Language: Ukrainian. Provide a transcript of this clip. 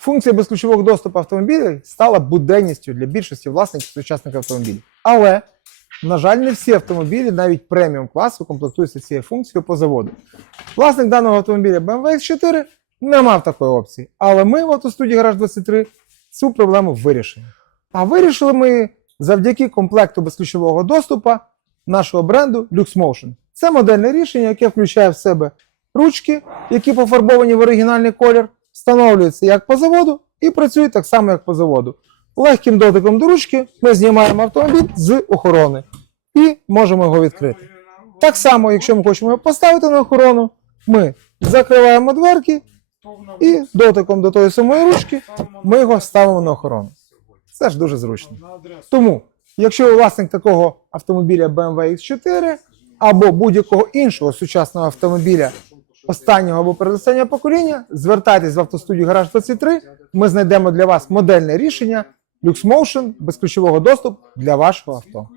Функція безключового доступу автомобілів стала буденністю для більшості власників сучасних автомобілів. Але, на жаль, не всі автомобілі, навіть преміум класу, комплектуються цією функцією по заводу. Власник даного автомобіля BMW X4 не мав такої опції. Але ми в автостудії Гараж 23 цю проблему вирішили. А вирішили ми завдяки комплекту безключового доступу нашого бренду LuxMotion. Це модельне рішення, яке включає в себе ручки, які пофарбовані в оригінальний колір, встановлюються як по заводу і працюють так само, як по заводу. Легким дотиком до ручки ми знімаємо автомобіль з охорони і можемо його відкрити. Так само, якщо ми хочемо його поставити на охорону, ми закриваємо дверки і дотиком до тої самої ручки ми його ставимо на охорону. Це ж дуже зручно. Тому, якщо ви власник такого автомобіля BMW X4 або будь-якого іншого сучасного автомобіля останнього або передостаннього покоління, звертайтесь в автостудію Гараж 23. Ми знайдемо для вас модельне рішення LuxMotion безключового доступу для вашого авто.